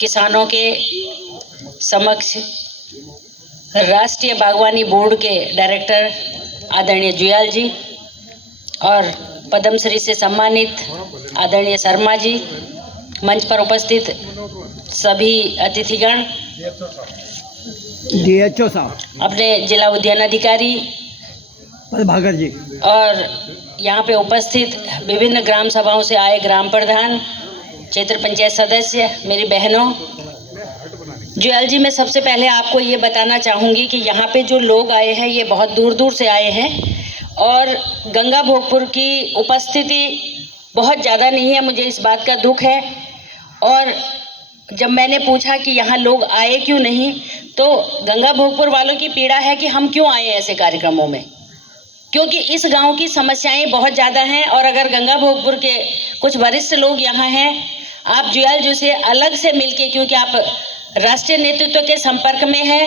किसानों के समक्ष राष्ट्रीय बागवानी बोर्ड के डायरेक्टर आदरणीय जुयाल जी और पद्मश्री से सम्मानित आदरणीय शर्मा जी, मंच पर उपस्थित सभी अतिथिगण, DHO साहब, अपने जिला उद्यान अधिकारी भागर जी और यहाँ पे उपस्थित विभिन्न ग्राम सभाओं से आए ग्राम प्रधान, क्षेत्र पंचायत सदस्य, मेरी बहनों। जुयाल जी, मैं सबसे पहले आपको ये बताना चाहूँगी कि यहाँ पे जो लोग आए हैं ये बहुत दूर दूर से आए हैं और गंगा भोगपुर की उपस्थिति बहुत ज़्यादा नहीं है, मुझे इस बात का दुख है। और जब मैंने पूछा कि यहाँ लोग आए क्यों नहीं, तो गंगा भोगपुर वालों की पीड़ा है कि हम क्यों आए ऐसे कार्यक्रमों में, क्योंकि इस गांव की समस्याएं बहुत ज़्यादा हैं। और अगर गंगा भोगपुर के कुछ वरिष्ठ लोग यहाँ हैं, आप जुयाल जी से अलग से मिलके, क्योंकि आप राष्ट्रीय नेतृत्व के संपर्क में हैं,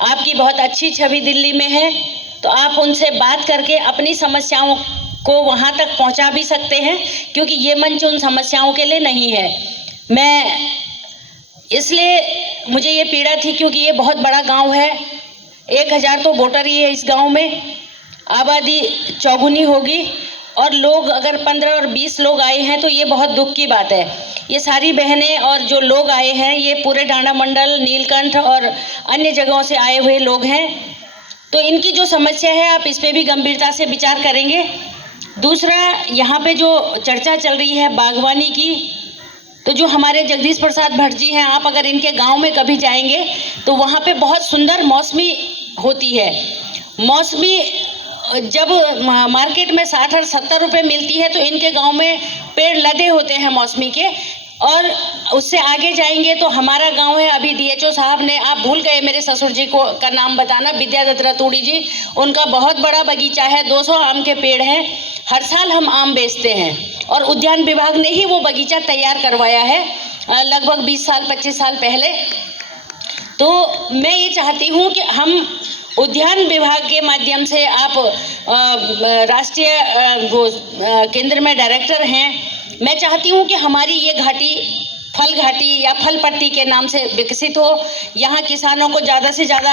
आपकी बहुत अच्छी छवि दिल्ली में है, तो आप उनसे बात करके अपनी समस्याओं को वहाँ तक पहुँचा भी सकते हैं, क्योंकि ये मंच उन समस्याओं के लिए नहीं है। मैं इसलिए मुझे ये पीड़ा थी क्योंकि ये बहुत बड़ा गांव है, 1000 तो वोटर ही है इस गांव में, आबादी चौगुनी होगी और लोग अगर 15 और 20 लोग आए हैं तो ये बहुत दुख की बात है। ये सारी बहनें और जो लोग आए हैं ये पूरे डांडा मंडल, नीलकंठ और अन्य जगहों से आए हुए लोग हैं, तो इनकी जो समस्या है आप इस पर भी गंभीरता से विचार करेंगे। दूसरा, यहाँ पे जो चर्चा चल रही है बागवानी की, तो जो हमारे जगदीश प्रसाद भट्ट जी हैं, आप अगर इनके गांव में कभी जाएंगे तो वहाँ पे बहुत सुंदर मौसमी होती है। मौसमी जब मार्केट में 60 और 70 रुपये मिलती है, तो इनके गांव में पेड़ लदे होते हैं मौसमी के। और उससे आगे जाएंगे तो हमारा गांव है, अभी DHO साहब ने, आप भूल गए मेरे ससुर जी को का नाम बताना, विद्यादत्त रतूड़ी जी, उनका बहुत बड़ा बगीचा है, 200 आम के पेड़ हैं, हर साल हम आम बेचते हैं और उद्यान विभाग ने ही वो बगीचा तैयार करवाया है लगभग 20 साल 25 साल पहले। तो मैं ये चाहती हूँ कि हम उद्यान विभाग के माध्यम से, आप राष्ट्रीय केंद्र में डायरेक्टर हैं, मैं चाहती हूँ कि हमारी ये घाटी फल घाटी या फल पट्टी के नाम से विकसित हो। यहाँ किसानों को ज़्यादा से ज़्यादा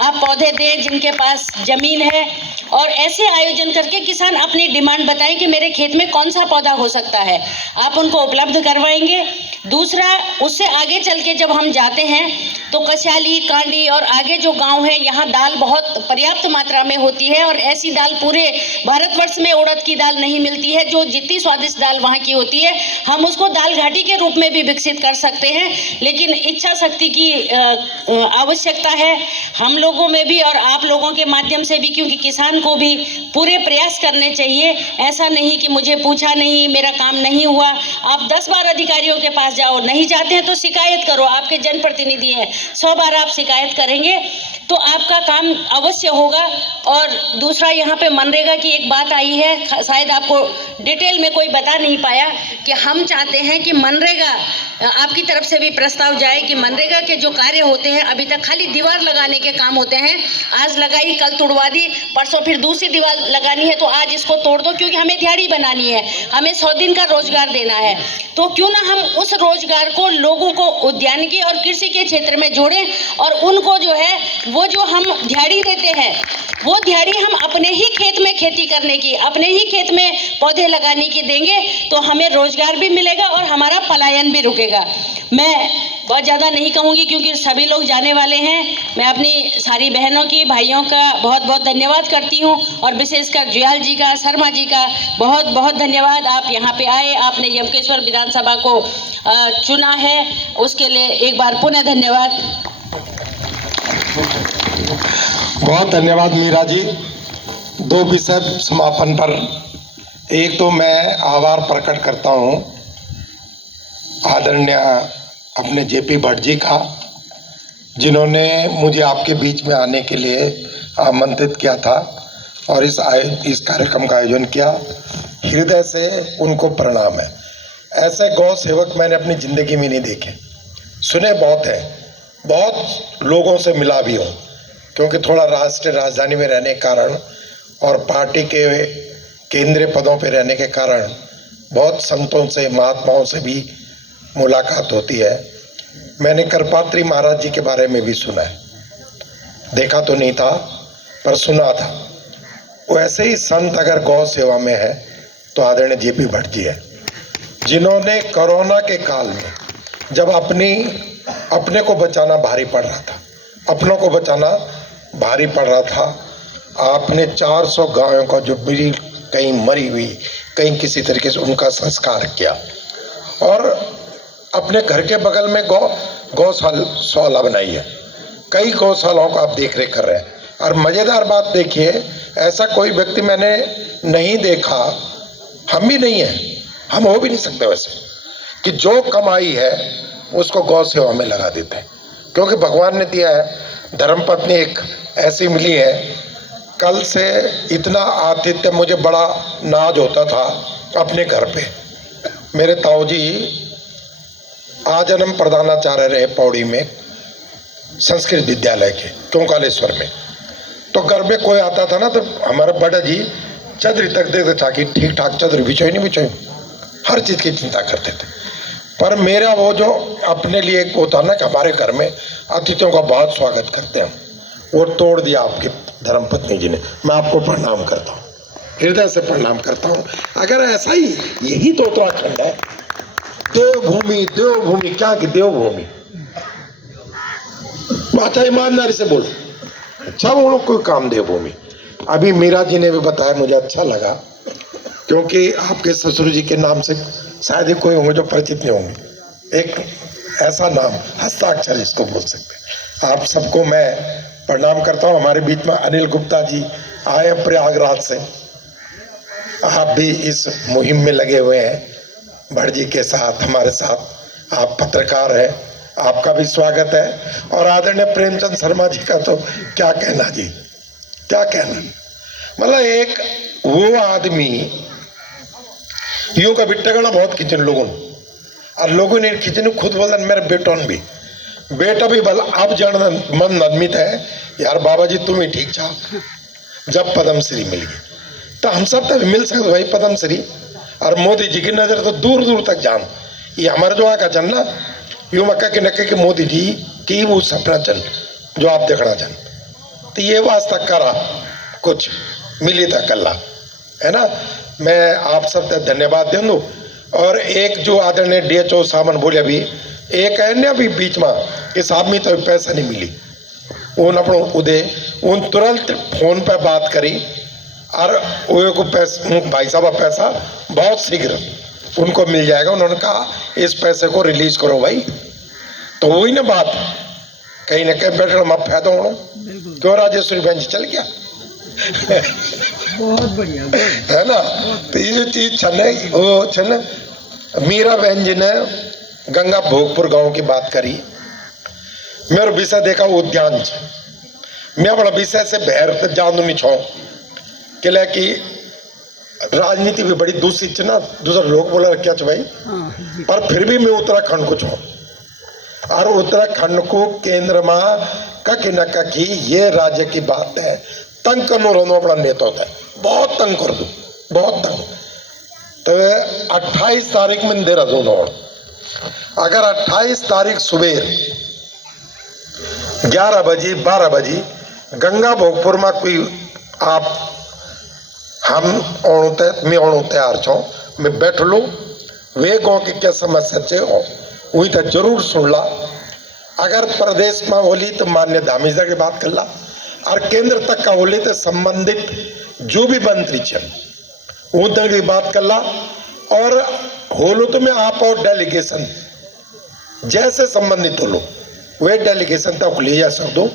आप पौधे दें जिनके पास ज़मीन है, और ऐसे आयोजन करके किसान अपनी डिमांड बताएं कि मेरे खेत में कौन सा पौधा हो सकता है, आप उनको उपलब्ध करवाएंगे। दूसरा, उससे आगे चल के जब हम जाते हैं तो कस्याली, कांडी और आगे जो गांव है, यहाँ दाल बहुत पर्याप्त मात्रा में होती है और ऐसी दाल पूरे भारतवर्ष में उड़द की दाल नहीं मिलती है, जो जितनी स्वादिष्ट दाल वहाँ की होती है। हम उसको दाल घाटी के रूप में भी विकसित कर सकते हैं, लेकिन इच्छा शक्ति की आवश्यकता है हम लोगों में भी और आप लोगों के माध्यम से भी, क्योंकि किसान को भी पूरे प्रयास करने चाहिए। ऐसा नहीं कि मुझे पूछा नहीं, मेरा काम नहीं हुआ। आप 10 बार अधिकारियों के पास जाओ, नहीं जाते हैं तो शिकायत करो, आपके जनप्रतिनिधि हैं, 100 बार आप शिकायत करेंगे तो आपका काम अवश्य होगा। और दूसरा, यहाँ पे मनरेगा की एक बात आई है, शायद आपको डिटेल में कोई बता नहीं पाया कि हम चाहते हैं कि मनरेगा, आपकी तरफ से भी प्रस्ताव जाए कि मनरेगा के जो कार्य होते हैं, अभी तक खाली दीवार लगाने के काम होते हैं, आज लगाई कल तोड़वा दी, परसों फिर दूसरी दीवार लगानी है तो आज इसको तोड़ दो, क्योंकि हमें दिहाड़ी बनानी है, हमें 100 दिन का रोजगार देना है। तो क्यों ना हम उस रोजगार को लोगों को उद्यानिकी और कृषि के क्षेत्र में जोड़ें और उनको जो है वो जो हम दिहाड़ी देते हैं वो दिहाड़ी हम अपने ही खेत में खेती करने की, अपने ही खेत में पौधे लगाने की देंगे, तो हमें रोजगार भी मिलेगा और हमारा पलायन भी रुकेगा। मैं बहुत ज़्यादा नहीं कहूँगी क्योंकि सभी लोग जाने वाले हैं। मैं अपनी सारी बहनों की, भाइयों का बहुत बहुत धन्यवाद करती हूँ और विशेषकर जुयाल जी का, शर्मा जी का बहुत बहुत धन्यवाद। आप यहाँ पे आए, आपने यमकेश्वर विधानसभा को चुना है, उसके लिए एक बार पुनः धन्यवाद। बहुत धन्यवाद मीरा जी। 2 विषय समापन पर, एक तो मैं आभार प्रकट करता हूँ आदरणीय अपने JP भट्ट जी का, जिन्होंने मुझे आपके बीच में आने के लिए आमंत्रित किया था और इस कार्यक्रम का आयोजन किया। हृदय से उनको प्रणाम है। ऐसे गौ सेवक मैंने अपनी ज़िंदगी में नहीं देखे, सुने बहुत हैं, बहुत लोगों से मिला भी हूँ, क्योंकि थोड़ा राष्ट्रीय राजधानी में रहने के कारण और पार्टी के केंद्रीय पदों पर रहने के कारण बहुत संतों से, महात्माओं से भी मुलाकात होती है। मैंने करपात्री महाराज जी के बारे में भी सुना है, देखा तो नहीं था पर सुना था। वो ऐसे ही संत अगर गौ सेवा में है तो आदरणीय जेपी भट्ट जी है, जिन्होंने कोरोना के काल में जब अपने को बचाना भारी पड़ रहा था, अपनों को बचाना भारी पड़ रहा था, आपने 400 गायों का जो मेरी कहीं मरी हुई कहीं किसी तरीके से उनका संस्कार किया और अपने घर के बगल में गौशाला बनाई है। कई गौशालाओं को आप देख रेख कर रहे हैं। और मज़ेदार बात देखिए, ऐसा कोई व्यक्ति मैंने नहीं देखा, हम भी नहीं हैं, हम हो भी नहीं सकते वैसे, कि जो कमाई है उसको गौ सेवा में लगा देते हैं। क्योंकि भगवान ने दिया है, धर्मपत्नी एक ऐसी मिली है, कल से इतना आतिथ्य मुझे बड़ा नाज होता था अपने घर पे। मेरे ताऊ जी आजन्म प्रधानाचार्य रहे पौड़ी में संस्कृत विद्यालय के टोंकालेश्वर में। तो घर में कोई आता था ना तो हमारे बड़ा जी चदरी तक देखते था कि ठीक ठाक चदरी बिछोई नहीं बिछोई, हर चीज़ की चिंता करते थे। पर मेरा वो जो अपने लिए एक होता ना कि हमारे घर में अतिथियों का बहुत स्वागत करते हैं, वो तोड़ दिया आपकी धर्मपत्नी जी ने। मैं आपको प्रणाम करता हूँ, हृदय से प्रणाम करता हूँ। अगर ऐसा ही, यही तो उत्तराखंड है, देवभूमि, देवभूमि क्या की देवभूमि, बात ईमानदारी से बोलो, अच्छा वो कोई काम देवभूमि। अभी मीरा जी ने भी बताया, मुझे अच्छा लगा, क्योंकि आपके ससुर जी के नाम से शायद ही कोई होंगे जो परिचित नहीं होंगे। एक ऐसा नाम, हस्ताक्षर इसको बोल सकते हैं। आप सबको मैं प्रणाम करता हूँ। हमारे बीच में अनिल गुप्ता जी आए प्रयागराज से, आप भी इस मुहिम में लगे हुए हैं भट्ट जी के साथ, हमारे साथ। आप पत्रकार हैं, आपका भी स्वागत है। और आदरणीय प्रेमचंद शर्मा जी का तो क्या कहना जी, क्या कहना। मतलब एक वो आदमी यूं का बिट्टगना बहुत खींचन लोगों और लोगों ने खींचन खुद बोलन मेरे बेटा भी बल अब जन मन नदमित है यार, बाबा जी तुम ही ठीक छा जब पद्म श्री मिल गई तो हम सब तक मिल सकते भाई पद्म श्री। और मोदी जी की नजर तो दूर दूर तक जान, ये हमारे जो आका चन ना यूं मक्का के नक्के के मोदी जी की वो सपना चन जो आप देखना चन, तो ये वास्ता करा कुछ मिली था कल्ला है ना। मैं आप सब तक धन्यवाद दे दूँ। और एक जो आदरणीय DHO सामन बोले अभी एक है ना अभी बीच में इस आदमी तो पैसा नहीं मिली, उन अपनों उदय उन तुरंत फोन पर बात करी और वो को पैसा भाई साहब पैसा बहुत शीघ्र उनको मिल जाएगा। उन्होंने कहा इस पैसे को रिलीज करो भाई। तो वही ना बात, कहीं ना कहीं बैठना मत फायदा होना क्यों, राजेश्वरी बहन जी चल गया बहुत बढ़िया है ना। तो ये जो चीज छने वो छने मीरा बहन जी ने गंगा भोगपुर गांव की बात करी। मेरे विषय देखा उद्यान, मैं अपना विषय से बहर तक जान नहीं छो कि राजनीति भी बड़ी दूषित ना, दूसरे लोग बोला क्या भाई, पर फिर भी मैं उत्तराखंड को छो और उत्तराखंड को केंद्र में ककी न ककी ये राज्य की बात है तंग करनो रहनो अपना नेता होता है, बहुत तंग कर दो, बहुत तंग। तो 28 तारीख में दे रहा दो, अगर 28 तारीख सुबह 11 बजे 12 बजे गंगा भोगपुर में कोई आप हम मैं ओणु तैयार छो, मैं बैठ लो वे गाँव की क्या समस्या चे वही तक जरूर सुन ला। अगर प्रदेश में होली तो मान्य धामीजा की बात कर ला और केंद्र तक का होली तो संबंधित जो भी मंत्री चल उन तक की बात कर ला। और होलो तो मैं आप और डेलीगेशन जैसे संबंधित हो लो वे डेलीगेशन तक ले जा सकते,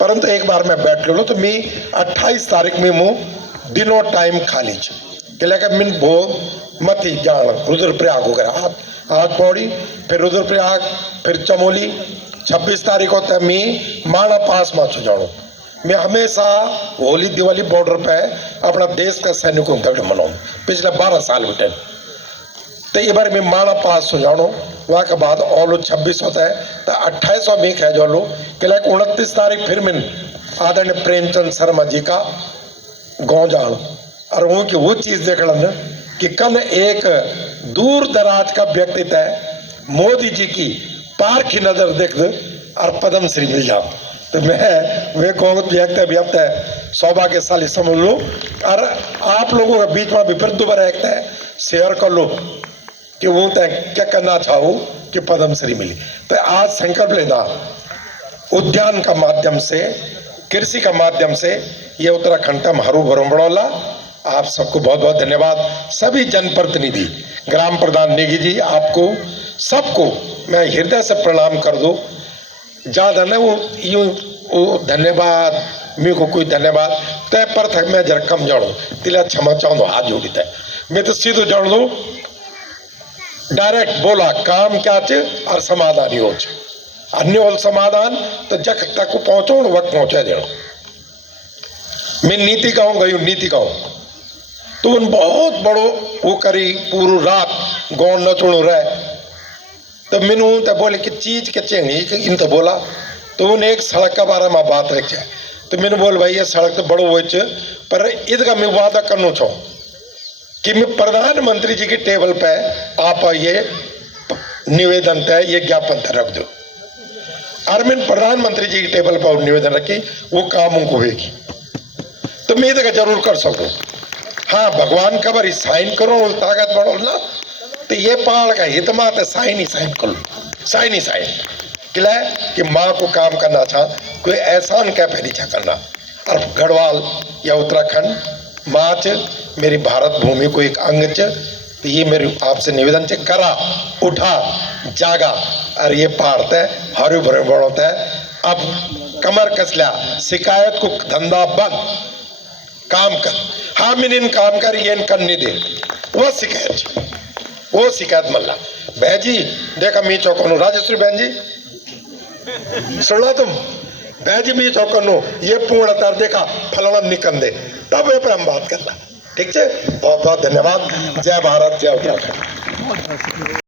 परंतु एक बार मैं बैठ लो तो मैं 28 तारीख में मुँह दिनों टाइम खाली कि मिन भो मत ही जान रुद्रप्रयाग हो गया आज पौड़ी फिर रुद्रप्रयाग फिर चमोली। 26 तारीख होता है मैं माना पास में जाऊँ। मैं हमेशा होली दिवाली बॉर्डर पे अपना देश का सैनिकों तक मनाऊँ, पिछले 12 साल बेटे। तो ये बार मैं माना पास हो जाऊँ, वहाँ के बाद और 26 होता है तो 28 में कह जो लो कि 29 तारीख फिर मैं आदरणीय प्रेमचंद शर्मा जी का गाँव जान और उनकी वो चीज़ देख लेना कि कल एक दूर दराज का व्यक्तित्व है मोदी जी की पार की नजर देख दे और पद्म श्री मिल जाओ तो मैं वे कहूँ भी अब तक सौभाग्यशाली समझ लो। और आप लोगों के बीच में भी फिर दोबारा एक शेयर कर लो कि वो तय क्या करना चाहो कि पद्म श्री मिली। तो आज संकल्प लेना उद्यान का माध्यम से, कृषि का माध्यम से ये उत्तराखंड का हरू भरू बढ़ोला। आप सबको बहुत बहुत धन्यवाद। सभी जनप्रतिनिधि, ग्राम प्रधान नेगी जी, आपको सबको मैं हृदय से प्रणाम कर दूं। ज़्यादा न वो यूँ धन्यवाद मेरे को कोई धन्यवाद तय पर थक मैं जरा कम जाऊँ तिला क्षमा चाहूँ हाथ जोड़ी तय मैं तो सीधो जान दूँ डायरेक्ट बोला काम क्या चे और समाधान ही हो अन्य होल समाधान तो जख तक पहुँचो वक्त पहुँचा देना। मैं नीति कहूँ गई नीति कहूँ तो उन बहुत बड़ो वो करी पूरी रात गौन नचुणु रहे तो मैनू तो बोले कि चीज के चेंगी इन तो बोला तो उन्हें एक सड़क का बारे में बात रख जाए तो मैंने बोल भाई ये सड़क तो बड़ो हो पर इसका मैं वादा करना चाहूँ कि मैं प्रधानमंत्री जी की टेबल पे आप ये निवेदन तय ये ज्ञापन तय रख दो और मैं प्रधानमंत्री जी की टेबल पर निवेदन रखी वो काम उनको होगी तो मैं इसका जरूर कर सकूँ। हाँ भगवान का बारी साइन करो ताकत बढ़ो ना तो ये पहाड़ का हित मात है साइन ही साइन कर लो साइन ही साइन किला कि माँ को काम करना था कोई एहसान क्या पहली छा करना। और गढ़वाल या उत्तराखंड माँ च मेरी भारत भूमि को एक अंग च तो ये मेरी आपसे निवेदन च करा उठा जागा और ये पहाड़ तय हरे भरे बढ़ोता है। अब कमर कसल्या शिकायत को धंधा बंद काम कर। हाँ मैंने इन काम कर ये करने दे वो शिकायत मल्ला बहन जी देखा मी चौकनो राजेश्वरी बहन जी सुनो तुम बहन जी मी चौकनो ये पूर्ण देखा फलाना निकल दे तब ये पर हम बात करना ठीक है। बहुत बहुत धन्यवाद। जय भारत जय उत्तराखंड।